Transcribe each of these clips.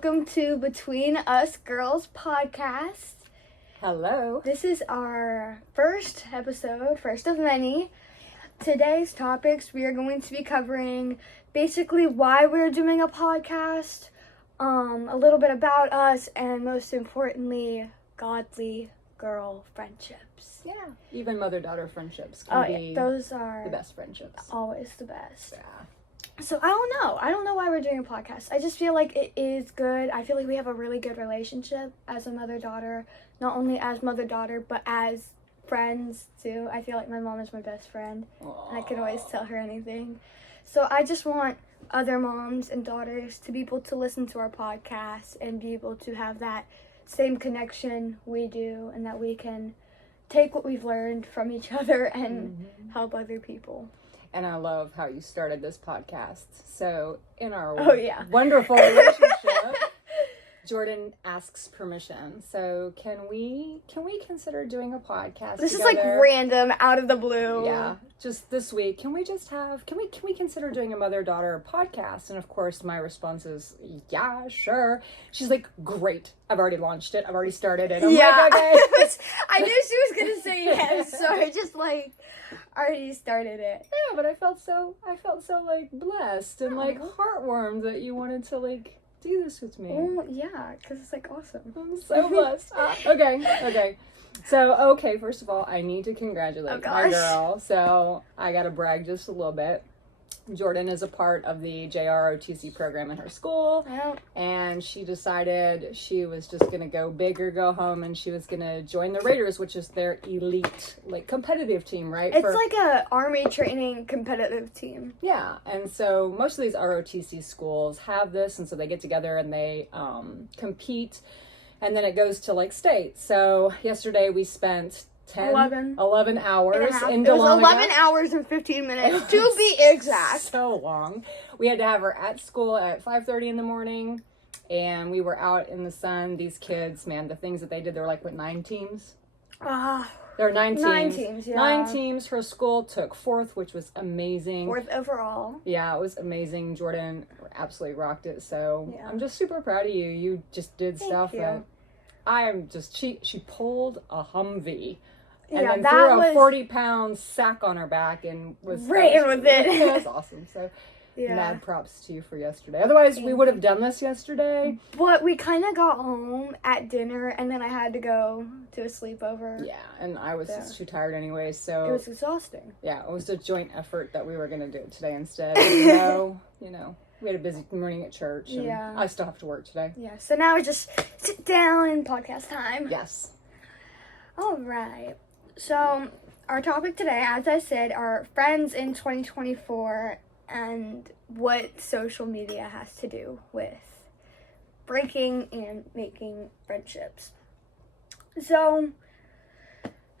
welcome to Between Us Girls podcast. Hello. This is our first episode, first of many. Today's topics, we are going to be covering basically why we're doing a podcast, a little bit about us, and most importantly, godly girl friendships. Yeah. Even mother-daughter friendships can be those are the best friendships. Always the best. Yeah. So I don't know why we're doing a podcast. I just feel like it is good. I feel like we have a really good relationship as a mother-daughter, not only as mother-daughter, but as friends too. I feel like my mom is my best friend. Aww. And I can always tell her anything. So I just want other moms and daughters to be able to listen to our podcast and be able to have that same connection we do, and that we can take what we've learned from each other and help other people. And I love how you started this podcast. So in our wonderful relationship, Jordan asks permission. So can we consider doing a podcast This together? is like random, out of the blue. Yeah, just this week. Can we consider doing a mother-daughter podcast? And of course, my response is, yeah, sure. She's like, great. I've already launched it. I've already started it. I'm like, okay. I knew she was gonna say yes, so I just like already started it. Yeah, but I felt so like blessed and like heartwarmed that you wanted to like do this with me. Oh yeah, because it's like awesome. I'm so blessed. Okay. So, first of all, I need to congratulate my girl. So, I gotta brag just a little bit. Jordan is a part of the JROTC program in her school. Yep. And she decided she was just going to go big or go home, and she was going to join the Raiders, which is their elite, like, competitive team, right? It's like a army training competitive team. Yeah, and so most of these ROTC schools have this, and so they get together and they compete, and then it goes to, like, state. So yesterday we spent 11 hours in Dahlonega. It was 11 hours and 15 minutes, to be exact. So long. We had to have her at school at 5:30 in the morning, and we were out in the sun. These kids, man, the things that they did, they were like, 9 teams? There were 9 teams. 9 teams, yeah. 9 teams. Her school took 4th, which was amazing. 4th overall. Yeah, it was amazing. Jordan absolutely rocked it. So I'm just super proud of you. You just did stuff that she pulled a Humvee. And then threw a 40-pound sack on her back and was ran with it. It was awesome. So, mad props to you for yesterday. Otherwise, we would have done this yesterday. But we kind of got home at dinner, and then I had to go to a sleepover. Yeah, and I was just too tired anyway, so... It was exhausting. Yeah, it was a joint effort that we were going to do it today instead. You know, we had a busy morning at church, and I still have to work today. Yeah, so now we just sit down in podcast time. Yes. All right. So, our topic today, as I said, are friends in 2024 and what social media has to do with breaking and making friendships. So,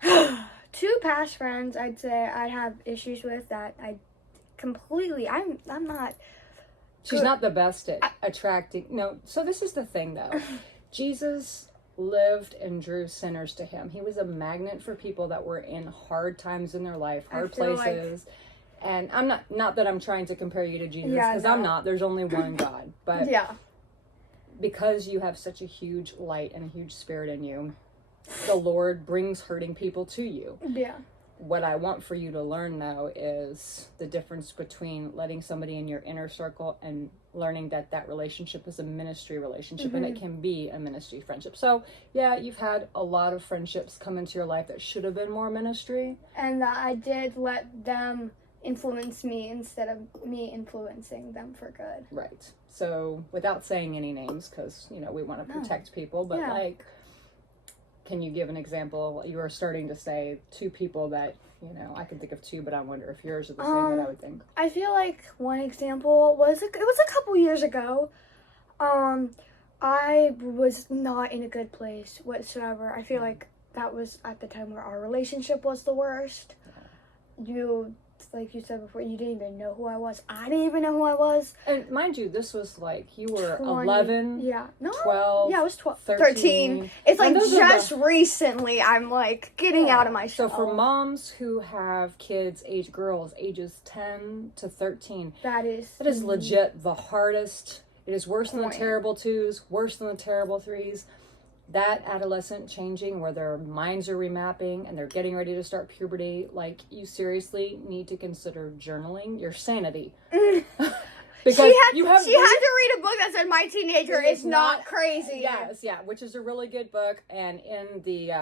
2 past friends I'd say I have issues with that I'm not... She's not the best at attracting... No, so this is the thing, though. Jesus lived and drew sinners to him. He was a magnet for people that were in hard times in their life, hard places. And I'm not that I'm trying to compare you to Jesus, because I'm not. There's only one God. But because you have such a huge light and a huge spirit in you, the Lord brings hurting people to you. Yeah. What I want for you to learn, though, is the difference between letting somebody in your inner circle and learning that relationship is a ministry relationship, and it can be a ministry friendship. So, yeah, you've had a lot of friendships come into your life that should have been more ministry. And that I did let them influence me instead of me influencing them for good. Right. So, without saying any names, because, we want to protect people, but, can you give an example? You were starting to say 2 people that, I can think of 2, but I wonder if yours are the same that I would think. I feel like one example was, it was a couple years ago. I was not in a good place whatsoever. I feel like that was at the time where our relationship was the worst. Like you said before, you didn't even know who I was. I didn't even know who I was. And mind you, this was like, you were 11, 12, I was 13. It's like just recently I'm like getting out of my shell. So for moms who have kids, girls ages 10 to 13, that is legit the hardest It is worse than the point. terrible twos, worse than the terrible threes. That adolescent changing where their minds are remapping and they're getting ready to start puberty, like, you seriously need to consider journaling your sanity. Because she had you have to read a book that said My Teenager is Not Crazy. Yes, yeah, which is a really good book, and in the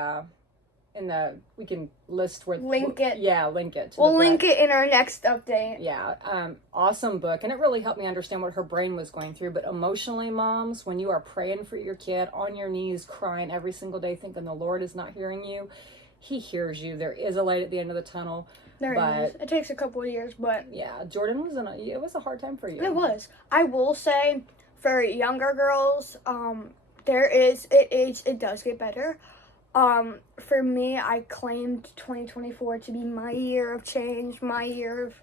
we can list where Link it. Yeah, link it. We'll link it in our next update. Yeah, awesome book, and it really helped me understand what her brain was going through. But emotionally, moms, when you are praying for your kid on your knees, crying every single day, thinking the Lord is not hearing you, He hears you. There is a light at the end of the tunnel. There is. It takes a couple of years, but yeah, Jordan it was a hard time for you. It was. I will say, for younger girls, it does get better. For me, I claimed 2024 to be my year of change, my year of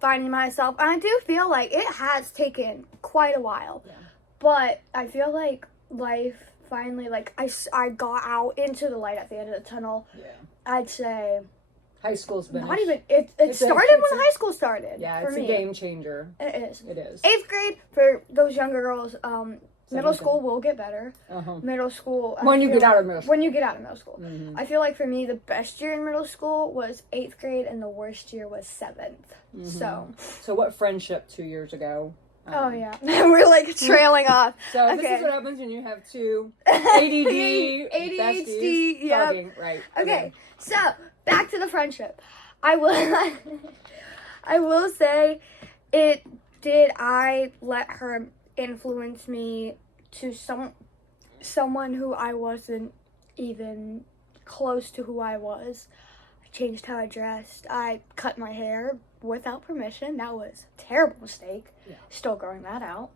finding myself, and I do feel like it has taken quite a while. Yeah. But I feel like life finally, like, I got out into the light at the end of the tunnel. Yeah. I'd say High school's been not even. It started when high school started. Yeah, for it's me. a game changer. It is. It is. 8th grade for those younger girls. Middle school will get better. Uh-huh. Middle school. When you get out of middle school. When you get out of middle school. Mm-hmm. I feel like for me, the best year in middle school was 8th grade, and the worst year was 7th. Mm-hmm. So what friendship 2 years ago? Oh yeah, we're like trailing off. So okay. This is what happens when you have two ADHD ADHD. besties Yep. talking. Right. Okay, so back to the friendship. I will say, I let her influence me to someone who I wasn't even close to who I was. I changed how I dressed. I cut my hair without permission. That was a terrible mistake. Yeah. Still growing that out.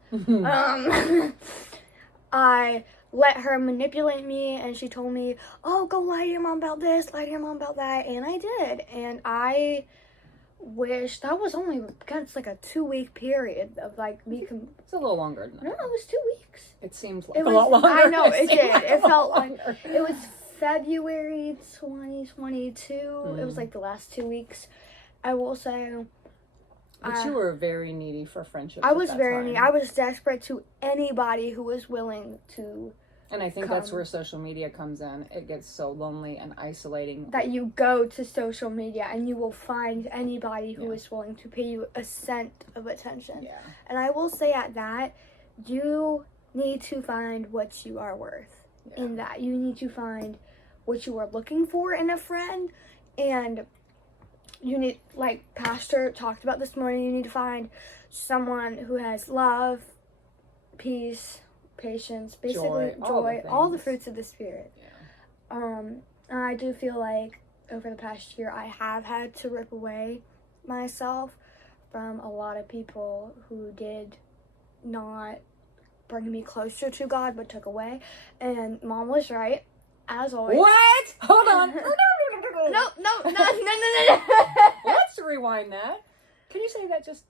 I let her manipulate me, and she told me, oh, go lie to your mom about this, lie to your mom about that, and I did. And I wish that was only, God, it's like a 2-week period of like me. It's a little longer than that. No, it was 2 weeks. It seems like It a was, lot longer. I know, it did. Like It felt like, longer. it was February 2022. It was like the last 2 weeks. I will say, But you were very needy for friendship. I was very needy. I was desperate to anybody who was willing to. And I think that's where social media comes in. It gets so lonely and isolating. That you go to social media and you will find anybody who is willing to pay you a cent of attention. Yeah. And I will say at that, you need to find what you are worth in that. You need to find what you are looking for in a friend. And you need, like Pastor talked about this morning, you need to find someone who has love, peace, patience, basically joy, all the fruits of the Spirit. Yeah. And I do feel like over the past year I have had to rip away myself from a lot of people who did not bring me closer to God but took away. And Mom was right, as always. What? Hold on. No. Let's rewind that. Can you say that just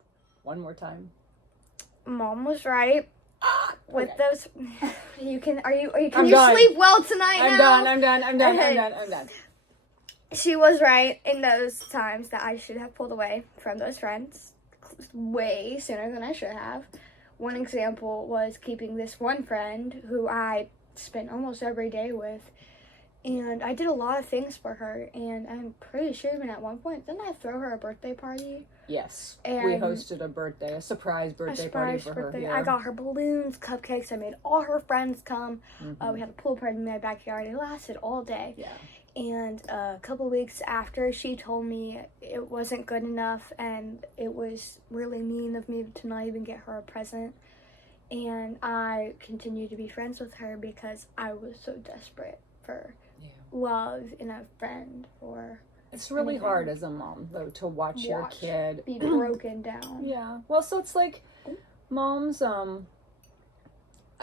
one more time? Mom was right. With okay. those, can you done. sleep well tonight? I'm done. She was right in those times that I should have pulled away from those friends way sooner than I should have. One example was keeping this one friend who I spent almost every day with, and I did a lot of things for her, and I'm pretty sure even at one point, didn't I throw her a birthday party? Yes, and we hosted a surprise birthday party for her. Yeah. I got her balloons, cupcakes. I made all her friends come. Mm-hmm. We had a pool party in my backyard. It lasted all day. Yeah. And a couple weeks after, she told me it wasn't good enough, and it was really mean of me to not even get her a present. And I continued to be friends with her because I was so desperate for love in a friend or. It's really hard as a mom, though, to watch your kid be broken down. Yeah. Well, so it's like moms, I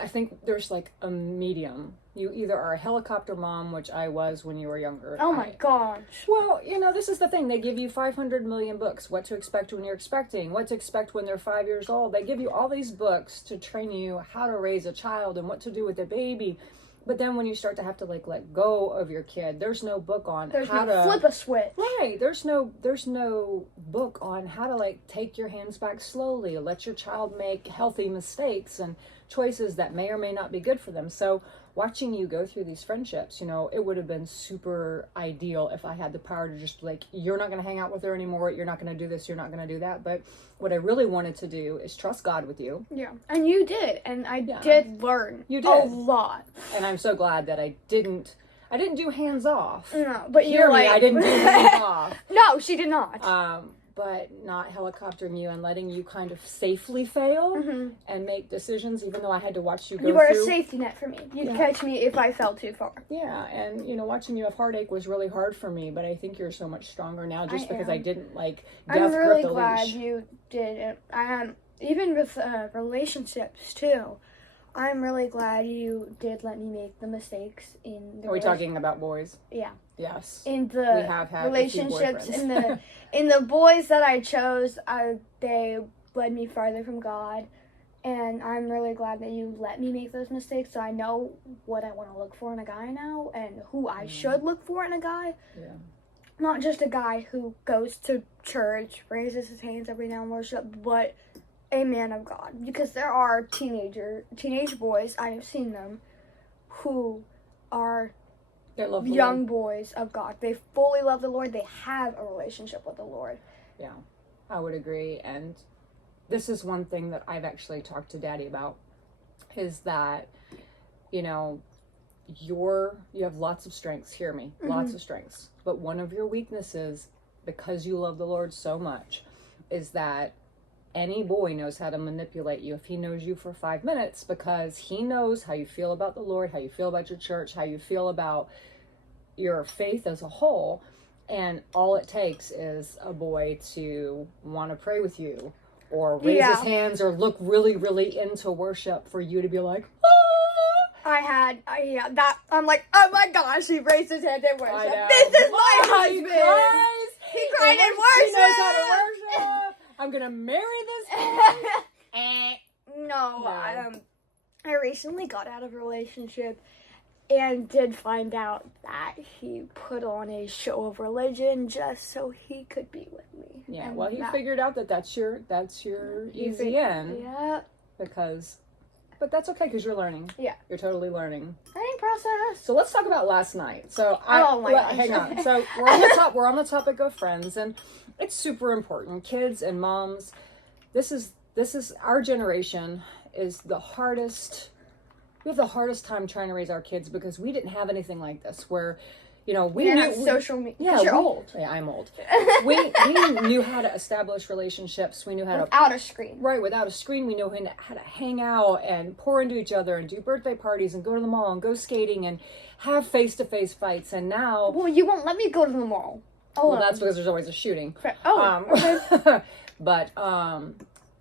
think there's like a medium. You either are a helicopter mom, which I was when you were younger. Oh my gosh. Well, this is the thing. They give you 500 million books. What to expect when you're expecting. What to expect when they're 5 years old. They give you all these books to train you how to raise a child and what to do with a baby. But then when you start to have to like let go of your kid, there's no book on There's how no to flip a switch. Right. There's no book on how to like take your hands back slowly, let your child make healthy mistakes and choices that may or may not be good for them. So watching you go through these friendships, you know, it would have been super ideal if I had the power to just like, you're not going to hang out with her anymore. You're not going to do this. You're not going to do that. But what I really wanted to do is trust God with you. Yeah. And you did. And I did learn You a did. lot. And I'm so glad that I didn't do hands off. No, but Hear you're me, like... I didn't do hands off. No, she did not. But not helicoptering you and letting you kind of safely fail Mm-hmm. and make decisions, even though I had to watch you go You were through. a safety net for me. You'd catch me if I fell too far. Yeah, and you know, watching you have heartache was really hard for me, but I think you're so much stronger now just because I didn't like death I'm really grip the glad leash. you did it. Even with relationships too. I'm really glad you did let me make the mistakes in the Are we talking about boys? Yeah. Yes. In the We have had a few relationships boyfriends. in the boys that I chose, they led me farther from God, and I'm really glad that you let me make those mistakes, so I know what I want to look for in a guy now and who I should look for in a guy. Yeah. Not just a guy who goes to church, raises his hands every now and worship, but a man of God. Because there are teenage boys, I have seen them, who are They love the young Lord. boys of God. They fully love the Lord. They have a relationship with the Lord. Yeah, I would agree. And this is one thing that I've actually talked to Daddy about, is that, you know, you have lots of strengths. Hear me, lots of strengths. But one of your weaknesses, because you love the Lord so much, is that any boy knows how to manipulate you if he knows you for 5 minutes, because he knows how you feel about the Lord, how you feel about your church, how you feel about your faith as a whole. And all it takes is a boy to want to pray with you or raise his hands or look really, really into worship for you to be like, I'm like, oh my gosh, he raised his hand in worship. I know. This is my He husband. cries. He cried in He knows how to worship. worship. I'm gonna marry this boy. No, I recently got out of a relationship and did find out that he put on a show of religion just so he could be with me. Yeah, And well, he that- figured out that's your easy in, Yeah. but that's okay because you're learning. Yeah. You're totally learning. Learning process. So let's talk about last night. So hang on. So we're on the topic of friends, and it's super important. Kids and moms, this is our generation is the hardest. We have the hardest time trying to raise our kids because we didn't have anything like this where, you know, we didn't knew have social media. Yeah, You're old. Yeah, I'm old. we knew how to establish relationships. We knew how to Without a screen. Right, without a screen, we know how to hang out and pour into each other and do birthday parties and go to the mall and go skating and have face-to-face fights. And now, Well, you won't let me go to the mall. Oh, well, that's because there's always a shooting. okay. But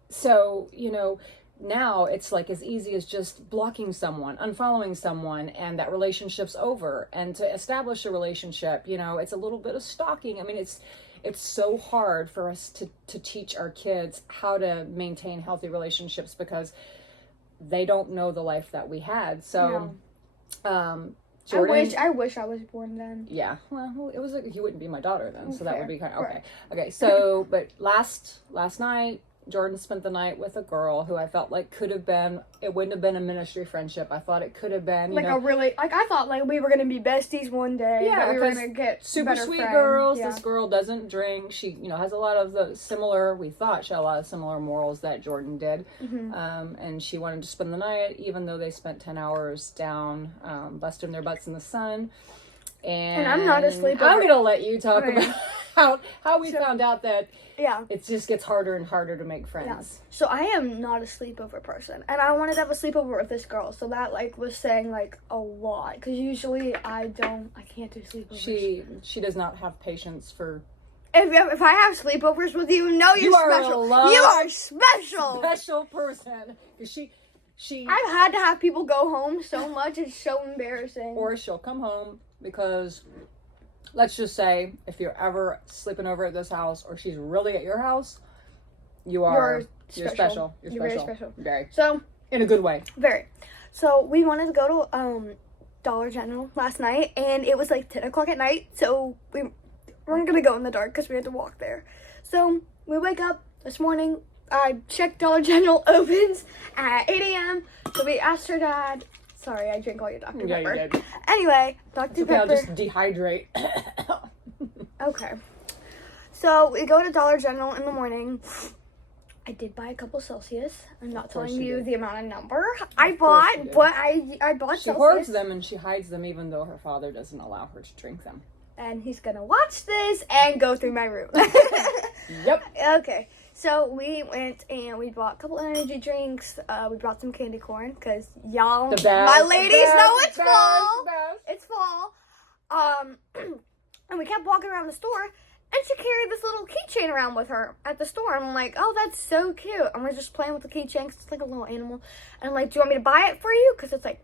so you know, now it's like as easy as just blocking someone, unfollowing someone, and that relationship's over. And to establish a relationship, you know, it's a little bit of stalking. I mean, it's so hard for us to teach our kids how to maintain healthy relationships because they don't know the life that we had. So, Jordan, I wish I was born then. yeah, well, it was like, you wouldn't be my daughter then, so that Fair. would be kind of okay. So, but last night, Jordan spent the night with a girl who I felt like could have been. It wouldn't have been a ministry friendship. I thought it could have been, you Like know, a really, like I thought like we were gonna be besties one day. Yeah, that we were 'cause gonna get super better sweet friends. girls. Yeah. This girl doesn't drink. She, you know, has a lot of the similar. We thought she had a lot of similar morals that Jordan did, and she wanted to spend the night, even though they spent 10 hours down, busting their butts in the sun. And I'm not a sleepover. I'm gonna let you talk Okay. about how we found out that Yeah. it just gets harder and harder to make friends. So I am not a sleepover person, and I wanted to have a sleepover with this girl. So that like was saying like a lot, because usually I can't do sleepovers. She does not have patience for If I have sleepovers with you, no, you're You are special. alone. You are special. special person. She I've had to have people go home so much. It's so embarrassing. or she'll come home because let's just say if you're ever sleeping over at this house or she's really at your house, you're special. You're very special. Very. So In a good way. very. So we wanted to go to Dollar General last night, and it was like 10 o'clock at night, so we weren't gonna go in the dark because we had to walk there. So we wake up this morning. I checked Dollar General opens at 8 a.m. So we asked her dad. Sorry, I drank all your Dr. Yeah, Pepper. you did. Anyway, Dr. Okay, Pepper. I'll just dehydrate. Okay. So we go to Dollar General in the morning. I did buy a couple Celsius. I'm not course telling you you did. the amount of number I Of course you bought, did. but I bought She Celsius. hoards them and she hides them even though her father doesn't allow her to drink them. And he's gonna watch this and go through my room. Yep. Okay. So we went and we bought a couple energy drinks. We brought some candy corn because y'all, The best, my the ladies best, know it's the best, fall. the best. It's fall. And we kept walking around the store, and she carried this little keychain around with her at the store. And I'm like, oh, that's so cute. And we're just playing with the keychain 'cause it's like a little animal. And I'm like, do you want me to buy it for you? Because it's like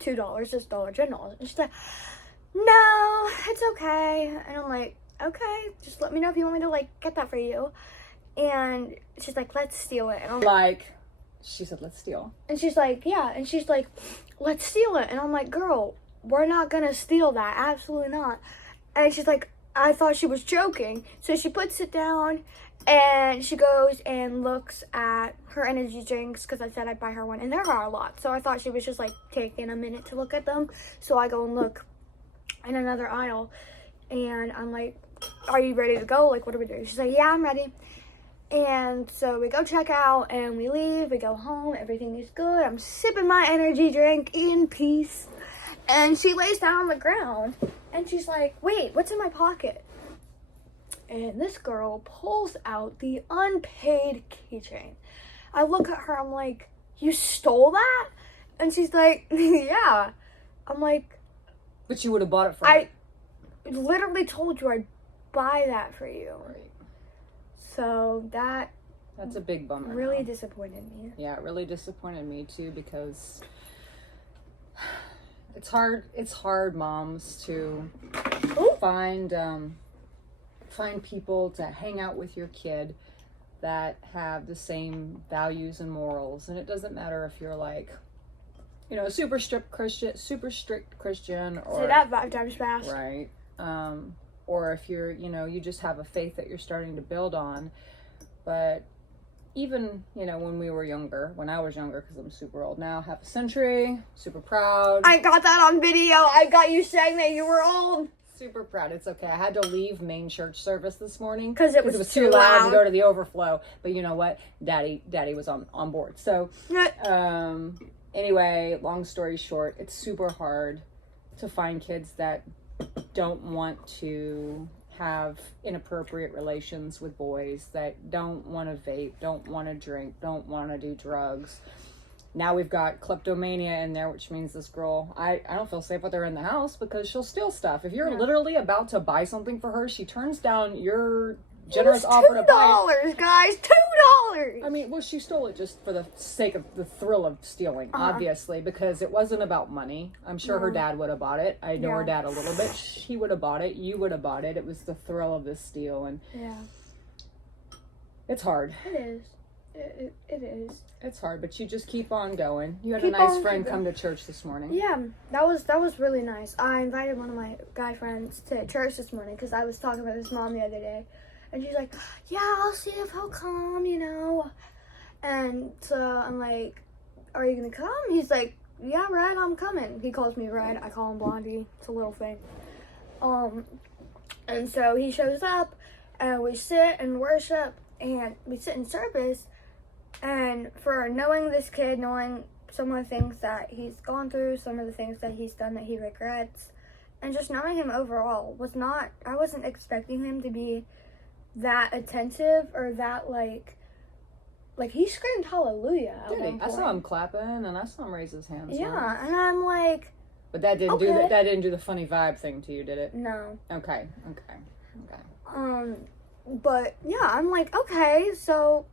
$2, it's Dollar General. And she's like, no, it's okay. And I'm like, okay, just let me know if you want me to like get that for you. And she's like, let's steal it. And I'm Like, she said, let's steal. and she's like, yeah. And she's like, let's steal it. And I'm like, girl, we're not gonna steal that. Absolutely not. And she's like, I thought she was joking. So she puts it down and she goes and looks at her energy drinks because I said I'd buy her one. And there are a lot. So I thought she was just like taking a minute to look at them. So I go and look in another aisle. And I'm like, are you ready to go? Like, what do we do? She's like, yeah, I'm ready. And so we go check out and we leave. We go home. Everything is good. I'm sipping my energy drink in peace. And she lays down on the ground and she's like, wait, what's in my pocket? And this girl pulls out the unpaid keychain. I look at her. I'm like, you stole that? And she's like, yeah. I'm like, But you would have bought it for I literally told you I'd buy that for you. Right. So that That's a big bummer. really now. disappointed me. Yeah, it really disappointed me too because it's hard moms to Ooh. find people to hang out with your kid that have the same values and morals. And it doesn't matter if you're like, you know, super strict Christian or Say that 5 times fast. right. Or if you're, you know, you just have a faith that you're starting to build on. But even, you know, when we were younger, when I was younger, because I'm super old now, half a century, super proud. I got that on video. I got you saying that you were old. Super proud. It's okay. I had to leave main church service this morning 'Cause it was too too loud to loud. go to the overflow. But you know what? Daddy was on board. So Yeah. anyway, long story short, it's super hard to find kids that don't want to have inappropriate relations with boys, that don't want to vape, don't want to drink, don't want to do drugs. Now we've got kleptomania in there, which means this girl, I don't feel safe with her in the house because she'll steal stuff. If you're literally about to buy something for her, she turns down your generous offer to buy it. $2, guys. $2. I mean, well, she stole it just for the sake of the thrill of stealing, obviously, because it wasn't about money. I'm sure her dad would have bought it. I know her dad a little bit. He would have bought it. You would have bought it. It was the thrill of this steal, and Yeah, it's hard. it is. It is. It's hard, but you just keep on going. You had Keep a nice on friend keeping. come to church this morning. Yeah, that was really nice. I invited one of my guy friends to church this morning because I was talking with his mom the other day, and she's like, "Yeah, I'll see if he'll come," you know. And so I'm like, "Are you gonna come?" He's like, "Yeah, Red, I'm coming." He calls me Red. I call him Blondie. It's a little thing. And so he shows up, and we sit and worship, and we sit in service. And for knowing this kid, knowing some of the things that he's gone through, some of the things that he's done that he regrets, and just knowing him overall I wasn't expecting him to be that attentive or that like he screamed hallelujah at Did he? one I point. saw him clapping and I saw him raise his hands. once. Yeah, and I'm like, But that didn't Okay. that didn't do the funny vibe thing to you, did it? no. Okay. But yeah, I'm like, okay, so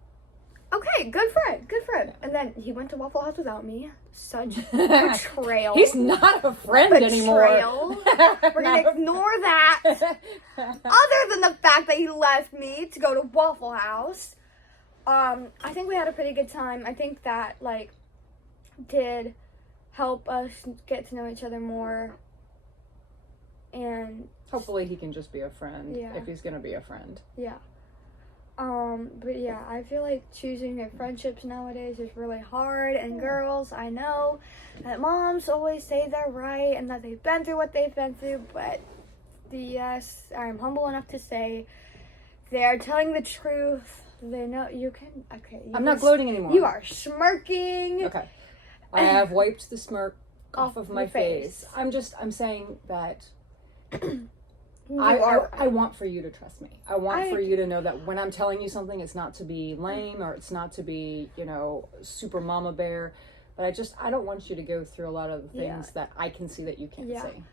okay, good friend. And then he went to Waffle House without me. Such betrayal. He's not a friend anymore. Betrayal. We're gonna ignore that. Other than the fact that he left me to go to Waffle House, I think we had a pretty good time. I think that did help us get to know each other more. And hopefully he can just be a friend, Yeah. if he's gonna be a friend. yeah. But yeah, I feel like choosing your friendships nowadays is really hard. And girls, I know that moms always say they're right and that they've been through what they've been through, but yes, I'm humble enough to say they are telling the truth. They know you can. Okay, I'm not gloating anymore. You are smirking. Okay. I have wiped the smirk off of my your face. face. I'm saying that You I are. want for you to trust me. I want for I- you to know that when I'm telling you something, it's not to be lame or it's not to be, super mama bear. But I don't want you to go through a lot of the things that I can see that you can't Yeah. see.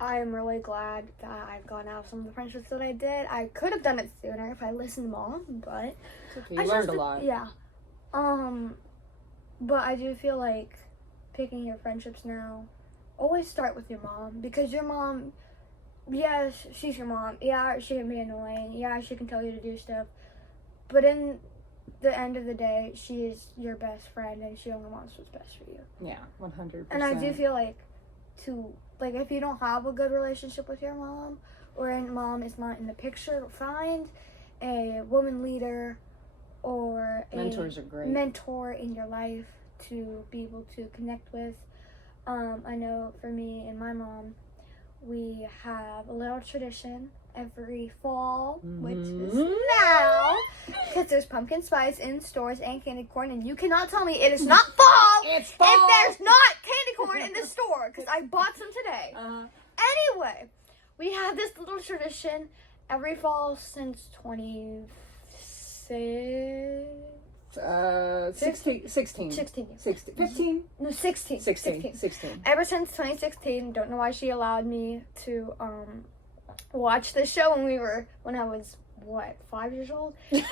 I am really glad that I've gone out of some of the friendships that I did. I could have done it sooner if I listened to Mom, but It's okay. You I learned just- a lot. Yeah. But I do feel like picking your friendships now, always start with your mom, because your mom, yes, she's your mom. Yeah, she can be annoying. Yeah, she can tell you to do stuff. But in the end of the day, she is your best friend, and she only wants what's best for you. Yeah, 100%. And I do feel like if you don't have a good relationship with your mom, or your mom is not in the picture, find a woman leader or a mentors are great. mentor in your life to be able to connect with. I know for me and my mom, we have a little tradition every fall, which is now, because there's pumpkin spice in stores and candy corn, and you cannot tell me it is not fall It's fall. if there's not candy corn in the store, because I bought some today. Anyway, we have this little tradition every fall since 16. 16 15? No, 16. 16. Ever since 2016, don't know why she allowed me to watch this show when I was 5 years old. We've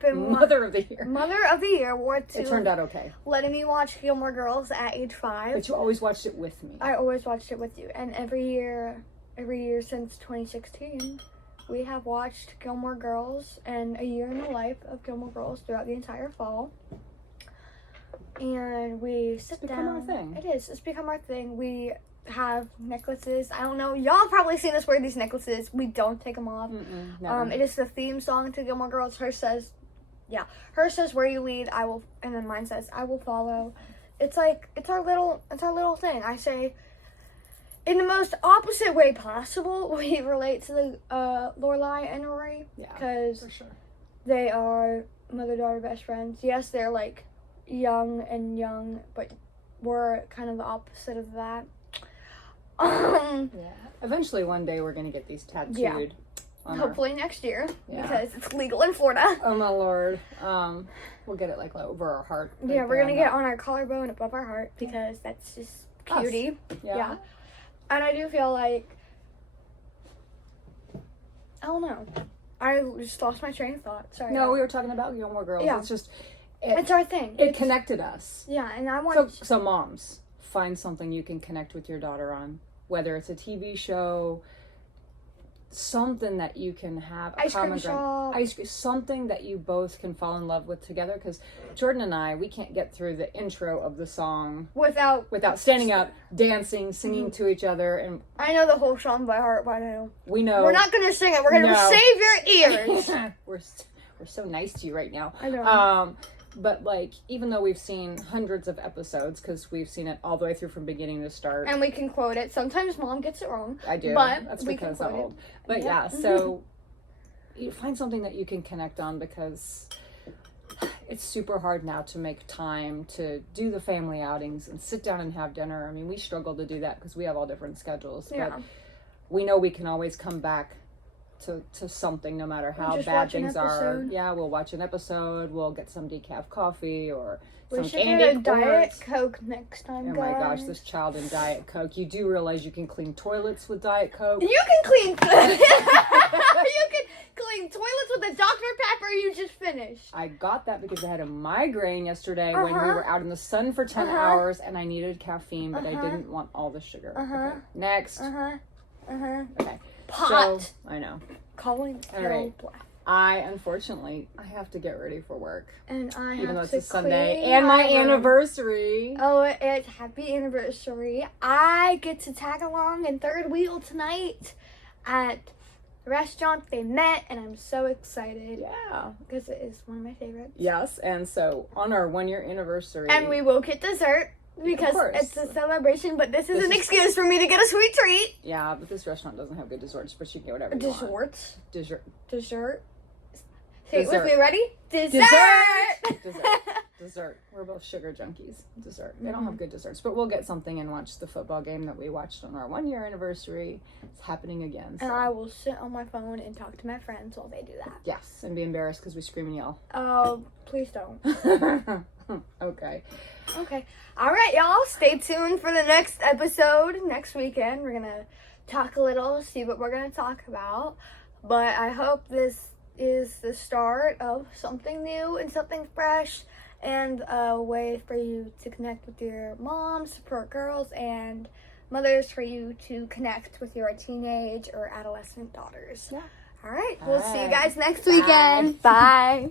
been Mother of the Year. Mother of the Year award It turned out okay. letting me watch Gilmore Girls at age 5. But you always watched it with me. I always watched it with you, and every year since 2016, we have watched Gilmore Girls and A Year in the Life of Gilmore Girls throughout the entire fall. And we sit become down. our thing. It is. It's become our thing. We have necklaces. I don't know. Y'all have probably seen us wear these necklaces. We don't take them off. Never. It is the theme song to Gilmore Girls. Hers says, "Where you lead, I will," and then mine says, "I will follow." It's our little thing. I say, in the most opposite way possible, we relate to the Lorelai and Rory, Yeah, because for sure. they are mother-daughter best friends. Yes, they're like young, but we're kind of the opposite of that. Yeah. Eventually, one day, we're gonna get these tattooed. Yeah. On Hopefully next year, Yeah. because it's legal in Florida. Oh my lord. We'll get it like over our heart. Yeah, right we're there gonna on get on our collarbone above our heart, because that's just Us. cutie. Yeah. Yeah. And I do feel like, I don't know. I just lost my train of thought. Sorry. No, we were talking about Gilmore Girls. Yeah. It's just it's our thing. it connected us. Yeah, and I want. So moms, find something you can connect with your daughter on, whether it's a TV show, something that you can have a Ice cream common shop. ice cream, something that you both can fall in love with together. Because Jordan and I, we can't get through the intro of the song without standing up, dancing, singing Mm-hmm. to each other, and I know the whole song by heart by now. we know We're not gonna sing it. We're gonna No. save your ears. we're so nice to you right now. I know. But like, even though we've seen hundreds of episodes, because we've seen it all the way through from beginning to start. And we can quote it. Sometimes Mom gets it wrong. I do. But That's we can because I'm quote it. old. But Yeah. so you find something that you can connect on, because it's super hard now to make time to do the family outings and sit down and have dinner. I mean, we struggle to do that because we have all different schedules. Yeah. But we know we can always come back to something, no matter how just bad watch an things are. episode. Yeah, we'll watch an episode. We'll get some decaf coffee or We some should candy get a Diet corns. Coke next time, Oh guys. my gosh, this child in Diet Coke. You do realize you can clean toilets with Diet Coke? You can clean. You can clean toilets with a Dr. Pepper you just finished. I got that because I had a migraine yesterday when we Uh-huh. were out in the sun for 10 Uh-huh. hours and I needed caffeine, but I Uh-huh. didn't want all the sugar. Uh-huh. Okay, next. Uh-huh. Okay. Pot. So, I know. Calling All right. Black. Unfortunately, I have to get ready for work. And I Even though have it's to a Sunday. clean And my room. anniversary. Oh, it's happy anniversary. I get to tag along in third wheel tonight at the restaurant they met, and I'm so excited. Yeah. Because it is one of my favorites. Yes, and so on our 1-year anniversary. And we will get dessert because course. it's a celebration, but this is This an is- excuse for me to get a sweet treat. Yeah, but this restaurant doesn't have good desserts, but you can get whatever you want. Dessert. Dessert. Dessert. Say it with Dessert. me, ready? Dessert! Dessert. Dessert. We're both sugar junkies. Dessert. They don't have good desserts, but we'll get something and watch the football game that we watched on our 1-year anniversary. It's happening again. And So. I will sit on my phone and talk to my friends while they do that. Yes, and be embarrassed because we scream and yell. Oh, please don't. Okay. Okay. All right, y'all. Stay tuned for the next episode next weekend. We're going to talk a little, see what we're going to talk about. But I hope this is the start of something new and something fresh and a way for you to connect with your moms, support girls, and mothers, for you to connect with your teenage or adolescent daughters. Yeah. All right. We'll see you All right. guys next Bye. weekend. Bye.